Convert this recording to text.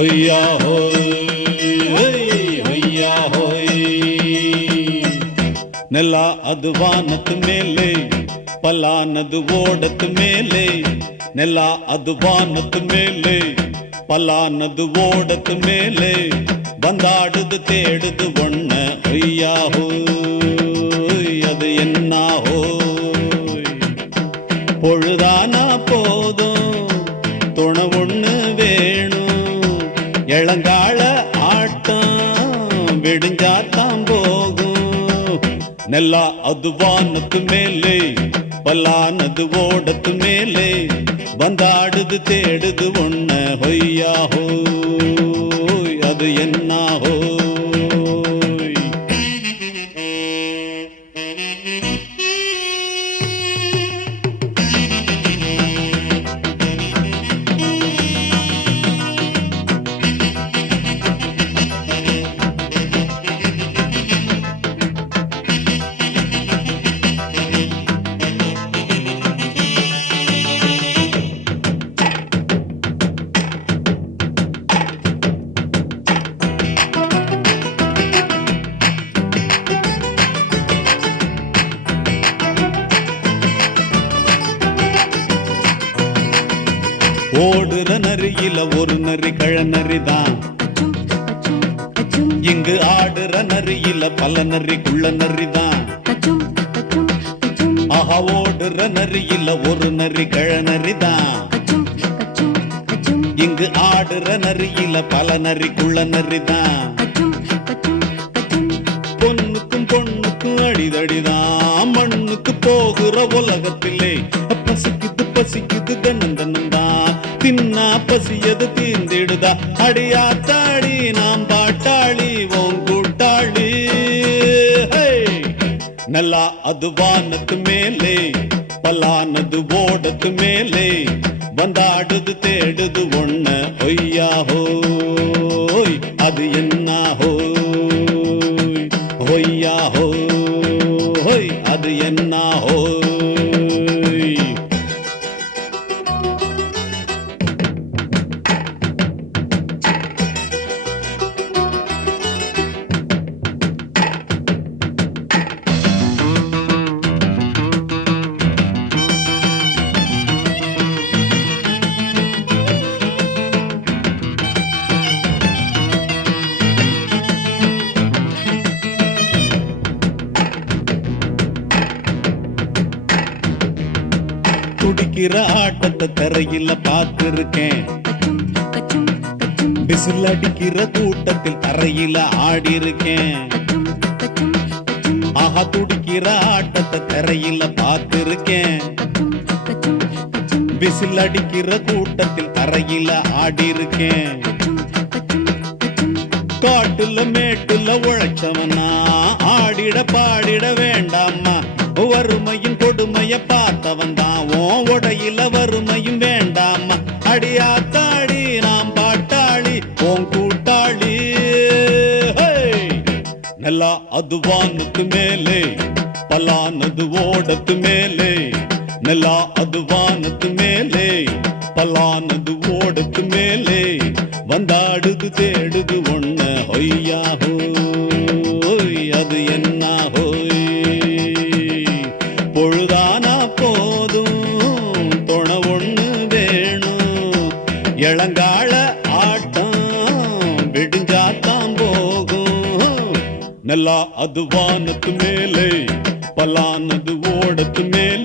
ஹொய்யா ஹோய் ஹொய்யா ஹோய். ನೆಲ ಅದು ವಾನದ ಮೇಲೆ, ಪಲಾನದು ಓಡದ ಮೇಲೆ. ನೆಲ ಅದು ವಾನದ ಮೇಲೆ, ಪಲಾನದು ಓಡದ ಮೇಲೆ. ಬಂದಾಡುದು தேடுது ஒண்ண ஐயா ஹோய், அது என்ன ஹோய். பொழுதானா போதும் துணை ஒண்ணு வேணும். இளங்கால ஆட்டம் விடிஞ்சாத்தான் போகும். நெல்லா அது வானத்து மேலே, பல்லானது ஓடத்து மேலே. வந்தாடுது தேடுது ஒண்ண ஹொய்யா ஹோய், அது என்ன ஹோய். ஓடுற நரியில ஒரு நரி கழநரிதான். இங்கு ஆடுற நரியில பல நரி குள்ள நரிதான். ஆஹா, ஓடுற நரியில ஒரு நரி கழநரிதான். இங்கு ஆடுற நரியில பல நரி குள்ள நரிதான். பொண்ணுக்கும் பொண்ணுக்கும் அடிதடிதான். மண்ணுக்கு போகிற உலகத்திலே பசிக்குது பசிக்குது தன்னந்தனம் தான். தின்னா பசியது தீர்ந்திடுதா. அடியாத்தாடி நாம் பாட்டாளி ஓம் கூட்டாளி. நல்லா அது வானத்து மேலே, பல்லானது ஓடத்து மேலே. வந்தாடுது தேடுது ஒண்ண ஹொய்யா ஹோய், அது என்ன ஹோய். ஹொய்யா ஹோய், அது என்ன ஹோய். துடிக்கிற ஆட்டத்தை தரையில பார்த்திருக்கேன். விசில் அடிக்கிற கூட்டத்தில் தரையில ஆடி இருக்கேன். ஆஹா, துடிக்கிற ஆட்டத்தை தரையில பார்த்திருக்கேன். விசில் அடிக்கிற கூட்டத்தில் தரையில ஆடி இருக்கேன். காட்டுல மேட்டுல உழைச்சவனா ஆடிட பாடிட வேண்டாமா. வறுமையும் கொடுமைய பார்த்தவன் தான். உடையில வறுமையும் வேண்டாமா. அடியாத்தாடி நாம் பாட்டாளி ஓம் கூட்டாளி. நல்லா அது வானத்து மேலே, பல்லானது ஓடத்து மேலே. நல்லா அது வானத்து மேலே, பல்லானது ஓடத்து மேலே. வந்தாடுது தேடுது ஒண்ண ஹொய்யா ஹோய், அது என்ன ஹோய். பொழுதானா போதும் துணை ஒண்ணு வேணும். இளங்கால ஆட்டம் விடிஞ்சாத்தான் போகும். நல்லா அது வானத்து மேலே, பல்லானது ஓடத்து மேலே.